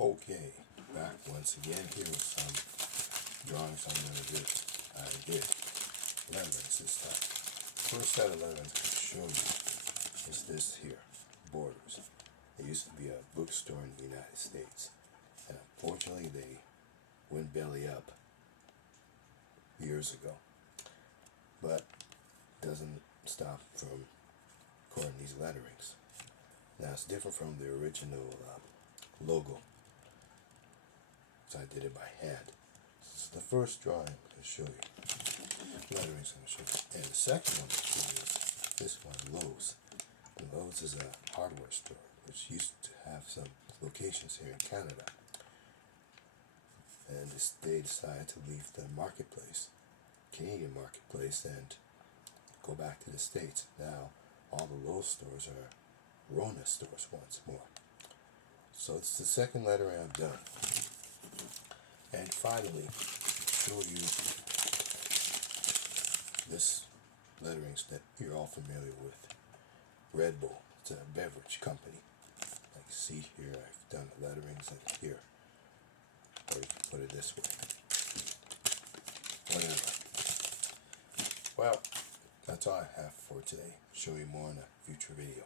Okay, back once again here with some drawings I'm going to do. I did letterings this time. First set of letterings I'm going to show you is this here, Borders. It used to be a bookstore in the United States, and unfortunately they went belly up years ago. But doesn't stop from recording these letterings. Now it's different from the original logo. So I did it by hand. This is the first drawing I'm going to show you. Letterings I'm going to show you. And the second one I'm going to show you is this one, Lowe's. And Lowe's is a hardware store which used to have some locations here in Canada. And they decided to leave the marketplace, Canadian marketplace, and go back to the States. Now all the Lowe's stores are Rona stores once more. So it's the second lettering I've done. And finally, show you this letterings that you're all familiar with. Red Bull. It's a beverage company. Like you see here, I've done the letterings, and here, or you can put it this way. Whatever. Well, that's all I have for today. Show you more in a future video.